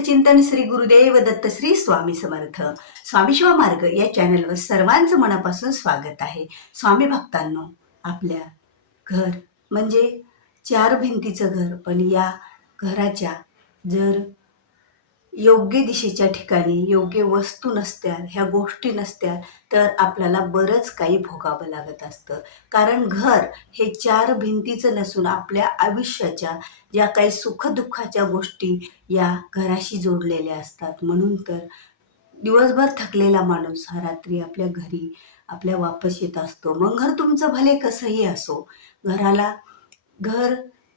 चिंतन श्री गुरुदेव दत्त श्री स्वामी समर्थ. स्वामी शिवा मार्ग या चॅनलवर सर्वांचं मनापासून स्वागत आहे. स्वामी भक्तांनो आपल्या घर म्हणजे चार भिंतीचं घर पण या घराच्या जर योग्य दिशेच्या ठिकाणी योग्य वस्तू नसत्या ह्या गोष्टी नसत्या तर आपल्याला बरंच काही भोगावं लागत असतं. कारण घर हे चार भिंतीचं नसून आपल्या आयुष्याच्या ज्या काही सुखदुःखाच्या गोष्टी या घराशी जोडलेल्या असतात. म्हणून तर दिवसभर थकलेला माणूस हा रात्री आपल्या घरी आपल्या वापस येत असतो. मग घर तुमचं भले कसंही असो घराला घर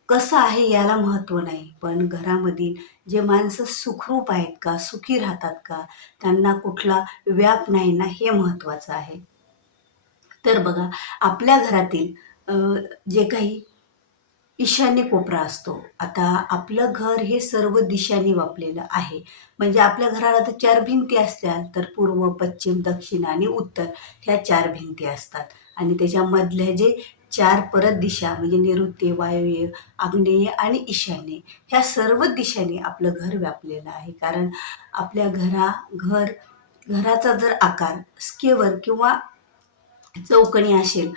कसं आहे याला महत्त्व नाही. पण घरामधील जे माणसं सुखरूप आहेत का सुखी राहतात का त्यांना कुठला व्याप नाही ना हे महत्त्वाचं आहे. तर बघा आपल्या घरातील जे काही ईशान्य कोपरा असतो आता आपलं घर हे सर्व दिशांनी वापलेलं आहे. म्हणजे आपल्या घराला तर चार भिंती असतात तर पूर्व पश्चिम दक्षिण आणि उत्तर ह्या चार भिंती असतात. आणि त्याच्यामधल्या जे चार परत दिशा म्हणजे नैऋत्य वायव्य आग्नेय आणि ईशान्य ह्या सर्व दिशांनी आपलं घर व्यापलेलं आहे. कारण आपल्या घरा घर घराचा जर आकार स्केवर किंवा चौकणी असेल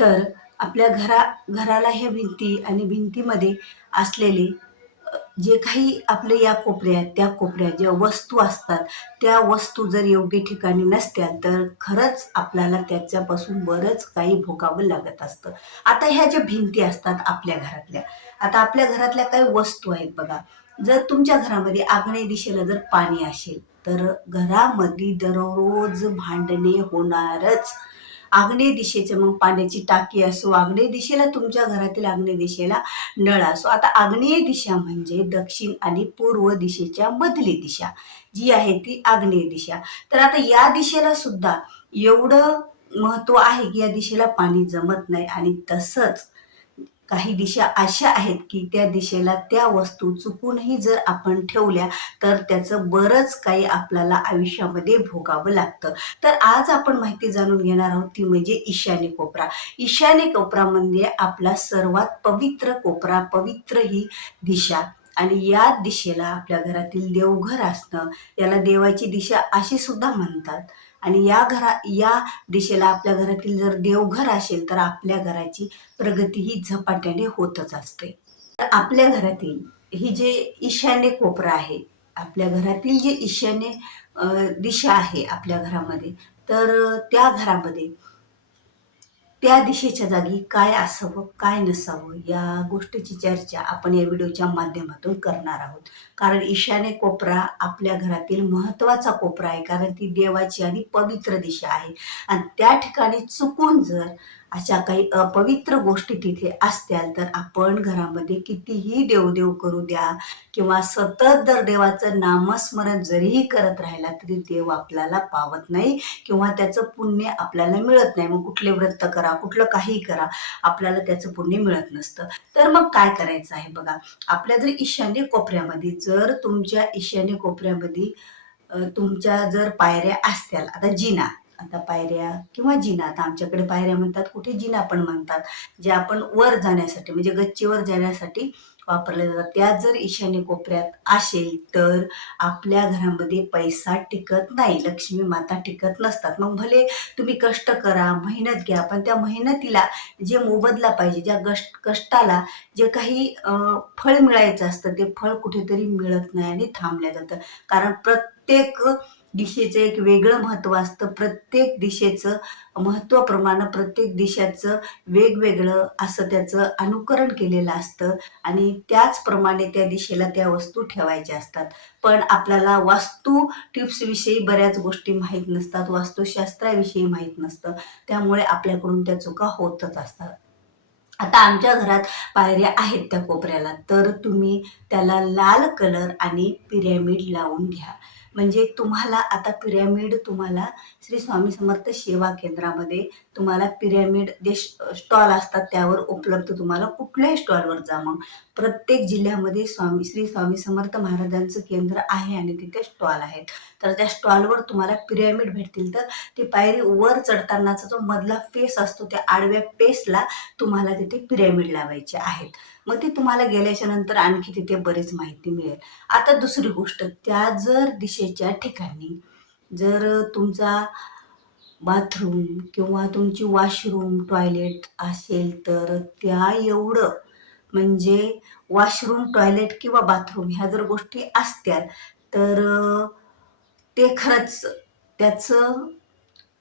तर आपल्या घरा घराला ह्या भिंती आणि भिंतीमध्ये असलेले जे काही आपले या कोपऱ्यात त्या कोपऱ्यात ज्या वस्तू असतात त्या वस्तू जर योग्य ठिकाणी नसत्या तर खरंच आपल्याला त्याच्यापासून बरंच काही भोगावं लागत असतं. आता ह्या ज्या भिंती असतात आपल्या घरातल्या आता आपल्या घरातल्या काही वस्तू आहेत बघा. जर तुमच्या घरामध्ये आग्नेय दिशेला जर पाणी असेल तर घरामध्ये दररोज भांडणे होणारच. आग्नेय दिशेचं मग पाण्याची टाकी असो आग्नेय दिशेला तुमच्या घरातील आग्नेय दिशेला नळ असो. आता आग्नेय दिशा म्हणजे दक्षिण आणि पूर्व दिशेच्या मधली दिशा जी आहे ती आग्नेय दिशा. तर आता या दिशेला सुद्धा एवढं महत्त्व आहे की या दिशेला पाणी जमत नाही आणि तसंच काही दिशा अशा आहेत की त्या दिशेला त्या वस्तू चुकूनही जर आपण ठेवल्या तर त्याचं बरंच काही आपल्याला आयुष्यामध्ये भोगावं लागतं. तर आज आपण माहिती जाणून घेणार आहोत ती म्हणजे ईशान्य कोपरा. ईशान्य कोपरा म्हणजे आपला सर्वात पवित्र कोपरा पवित्र ही दिशा. आणि या दिशेला आपल्या घरातील देवघर असणं याला देवाची दिशा अशी सुद्धा म्हणतात. आणि या घरा या दिशेला आपल्या घरातील जर देवघर असेल तर आपल्या घराची प्रगती ही झपाट्याने होतच असते. तर आपल्या घरातील ही जे ईशान्य कोपरा आहे आपल्या घरातील जे ईशान्य दिशा आहे आपल्या घरामध्ये तर त्या घरामध्ये त्या दिशेच्या जागी काय असावं काय नसावं या गोष्टीची चर्चा आपण या व्हिडिओच्या माध्यमातून करणार आहोत. कारण ईशान्य कोपरा आपल्या घरातील महत्त्वाचा कोपरा आहे कारण ती देवाची आणि पवित्र दिशा आहे. आणि त्या ठिकाणी चुकून जर अशा काही अपवित्र गोष्टी तिथे असत्या तर आपण घरामध्ये कितीही देवदेव करू द्या किंवा सतत जर देवाचं नामस्मरण जरीही करत राहिला तरी देव आपल्याला पावत नाही किंवा त्याचं पुण्य आपल्याला मिळत नाही. मग कुठले व्रत करा कुठलं काही करा आपल्याला त्याचं पुण्य मिळत नसतं. तर मग काय करायचं आहे बघा? आपल्या जर ईशान्य कोपऱ्यामध्ये जर तुमच्या ईशान्य कोपऱ्यामध्ये तुमच्या जर पायऱ्या असत्याल आता जिना आता पायऱ्या किंवा जिना आता आमच्याकडे पायऱ्या म्हणतात कुठे जिना पण म्हणतात जे आपण वर जाण्यासाठी म्हणजे गच्चीवर जाण्यासाठी वापरल्या जातात. त्या जर ईशान्य कोपऱ्यात असेल तर आपल्या घरामध्ये पैसा टिकत नाही लक्ष्मी माता टिकत नसतात. मग भले तुम्ही कष्ट करा मेहनत घ्या पण त्या मेहनतीला जे मोबदला पाहिजे ज्या कष्ट कष्टाला जे काही फळ मिळायचं असतं ते फळ कुठेतरी मिळत नाही आणि थांबल्या जातं. कारण प्रत्येक दिशेचं एक वेगळं महत्त्व असतं. प्रत्येक दिशेचं महत्त्वाप्रमाणे प्रत्येक दिशाचं वेगवेगळं असं त्याचं अनुकरण केलेलं असतं. आणि त्याचप्रमाणे त्या दिशेला त्या वस्तू ठेवायच्या असतात. पण आपल्याला वास्तू टिप्सविषयी बऱ्याच गोष्टी माहीत नसतात. वास्तुशास्त्राविषयी माहीत नसतं. त्यामुळे आपल्याकडून त्या चुका होतच असतात. आता आमच्या घरात पायऱ्या आहेत त्या कोपऱ्याला. तर तुम्ही त्याला लाल कलर आणि पिरॅमिड लावून घ्या. म्हणजे तुम्हाला आता पिरॅमिड तुम्हाला श्री स्वामी समर्थ सेवा केंद्रामध्ये तुम्हाला पिरॅमिड जे स्टॉल असतात त्यावर उपलब्ध तुम्हाला कुठल्याही स्टॉलवर जा मग. प्रत्येक जिल्ह्यामध्ये स्वामी श्री स्वामी समर्थ महाराजांचं केंद्र आहे आणि तिथे स्टॉल आहेत. तर त्या स्टॉलवर तुम्हाला पिरॅमिड भेटतील तर ती पायरी वर चढतानाचा जो मधला फेस असतो त्या आडव्या पेसला तुम्हाला तिथे पिरॅमिड लावायचे आहेत. मग ते तुम्हाला गेल्याच्यानंतर आणखी तिथे बरीच माहिती मिळेल. आता दुसरी गोष्ट त्या जर दिशेच्या ठिकाणी जर तुमचा बाथरूम किंवा तुमची वॉशरूम टॉयलेट असेल तर त्या एवढं म्हणजे वॉशरूम टॉयलेट किंवा बाथरूम ह्या जर गोष्टी असत्या तर ते खरंच त्याचं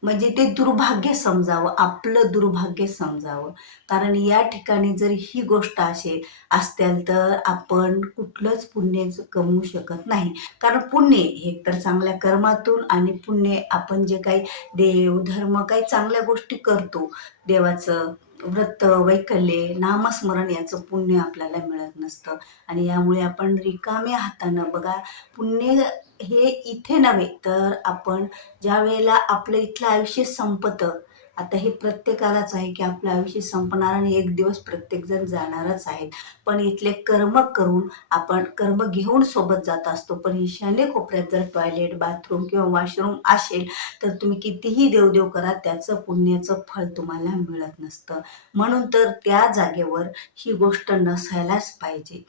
म्हणजे ते दुर्भाग्य समजावं आपलं दुर्भाग्य समजावं. कारण या ठिकाणी जर ही गोष्ट असेल असतील तर आपण कुठलंच पुण्य कमवू शकत नाही. कारण पुण्य हे तर चांगल्या कर्मातून आणि पुण्य आपण जे काही देव धर्म काही चांगल्या गोष्टी करतो. देवाचं व्रत वैकल्ये नामस्मरण याचं पुण्य आपल्याला मिळत नसतं. आणि यामुळे आपण रिकाम्या हातानं बघा पुण्य हे इथे नव्हे तर आपण ज्या वेळेला आपलं इथलं आयुष्य संपतं आता हे प्रत्येकालाच आहे की आपलं आयुष्य संपणार आणि एक दिवस प्रत्येकजण जाणारच आहेत. पण इथले कर्म करून आपण कर्म घेऊन सोबत जात असतो. पण ईशान्य कोपऱ्यात जर टॉयलेट बाथरूम किंवा वॉशरूम असेल तर तुम्ही कितीही देवदेव करा त्याचं पुण्याचं फळ तुम्हाला मिळत नसतं. म्हणून तर त्या जागेवर ही गोष्ट नसायलाच पाहिजे.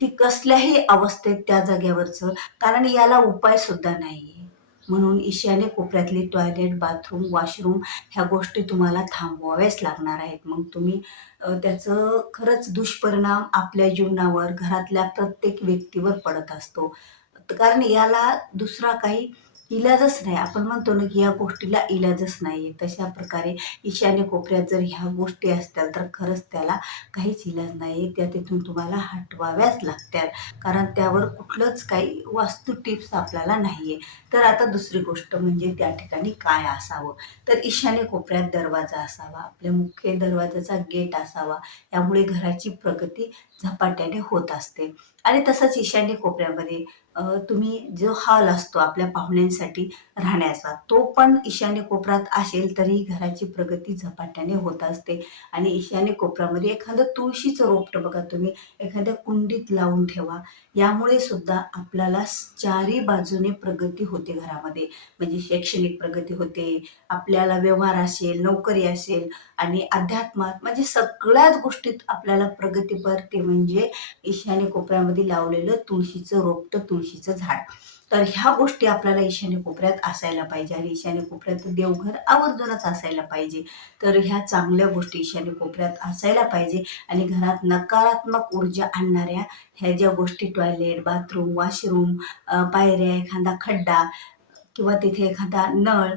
ती कसल्याही अवस्थेत त्या जाग्यावरचं कारण याला उपाय सुद्धा नाही म्हणून ईशान्य कोपऱ्यातली टॉयलेट बाथरूम वॉशरूम ह्या गोष्टी तुम्हाला थांबवाव्याच लागणार आहेत. मग तुम्ही त्याचं खरंच दुष्परिणाम आपल्या जीवनावर घरातल्या प्रत्येक व्यक्तीवर पडत असतो. कारण याला दुसरा काही इलाजच नाही. आपण म्हणतो ना की या गोष्टीला इलाजच नाही आहे तशा प्रकारे ईशान्य कोपऱ्यात जर ह्या गोष्टी असतील तर खरंच त्याला काहीच इलाज नाही आहे त्या तिथून तुम्हाला हटवाव्याच लागतात कारण त्यावर कुठलंच काही वास्तू टिप्स आपल्याला नाही आहे तर आता दुसरी गोष्ट म्हणजे त्या ठिकाणी काय असावं? तर ईशान्य कोपऱ्यात दरवाजा असावा. आपल्या मुख्य दरवाजाचा गेट असावा. यामुळे घराची प्रगती झपाट्याने होत असते. आणि तसंच ईशान्य कोपऱ्यामध्ये तुम्ही जो हॉल असतो आपल्या पाहुण्यांसाठी राहण्याचा तो पण ईशान्य कोपऱ्यात असेल तरी घराची प्रगती झपाट्याने होत असते. आणि ईशान्य कोपऱ्यामध्ये एखादं तुळशीचं रोपटं बघा तुम्ही एखाद्या कुंडीत लावून ठेवा. यामुळे सुद्धा आपल्याला चारी बाजूने प्रगती होते घरामध्ये. म्हणजे शैक्षणिक प्रगती होते आपल्याला व्यवहार असेल नोकरी असेल आणि अध्यात्मात म्हणजे सगळ्याच गोष्टीत आपल्याला प्रगती पडते म्हणजे ईशान्य कोपऱ्यामध्ये लावलेलं तुळशीचं रोपटं तुळशीचं झाड. तर ह्या गोष्टी आपल्याला ईशान्य कोपऱ्यात असायला पाहिजे आणि ईशान्य कोपऱ्यात देवघर आवर्जूनच असायला पाहिजे. तर ह्या चांगल्या गोष्टी ईशान्य कोपऱ्यात असायला पाहिजे आणि घरात नकारात्मक ऊर्जा आणणाऱ्या ह्या ज्या गोष्टी टॉयलेट बाथरूम वॉशरूम पायऱ्या एखादा खड्डा किंवा तिथे एखादा नळ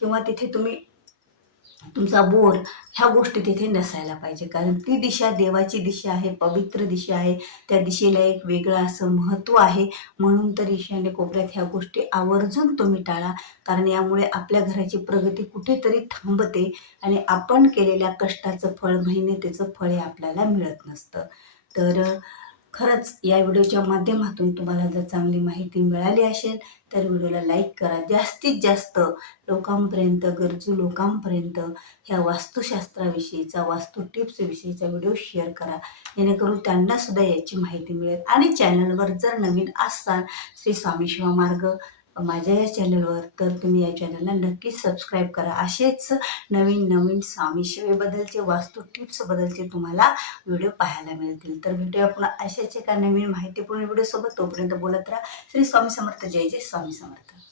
किंवा तिथे तुम्ही तुमचा बोर ह्या गोष्टी तिथे नसायला पाहिजे. कारण ती दिशा देवाची दिशा आहे पवित्र दिशा आहे. त्या दिशेला एक वेगळं असं महत्त्व आहे. म्हणून तर ईशान्य कोपऱ्यात ह्या गोष्टी आवर्जून तुम्ही टाळा. कारण यामुळे आपल्या घराची प्रगती कुठेतरी थांबते आणि आपण केलेल्या कष्टाचं फळ मेहनतीचं फळ हे आपल्याला मिळत नसतं. तर खरंच या व्हिडिओच्या माध्यमातून तुम्हाला जर चांगली माहिती मिळाली असेल तर व्हिडिओला लाईक करा. जास्तीत जास्त लोकांपर्यंत गरजू लोकांपर्यंत ह्या वास्तुशास्त्राविषयीचा वास्तू टिप्सविषयीचा व्हिडिओ शेअर करा. जेणेकरून त्यांना सुद्धा याची माहिती मिळेल. आणि चॅनलवर जर नवीन असाल श्री स्वामी शिवा मार्ग माझ्या या चॅनलवर तर तुम्ही या चॅनलला नक्कीच सबस्क्राईब करा. असेच नवीन नवीन स्वामी सेवेबद्दलचे वास्तू टिप्सबद्दलचे तुम्हाला व्हिडिओ पाहायला मिळतील. तर व्हिडिओ आपण अशाच एका नवीन माहितीपूर्ण व्हिडिओसोबत तोपर्यंत बोलत राहा. श्री स्वामी समर्थ. जय जय स्वामी समर्थ.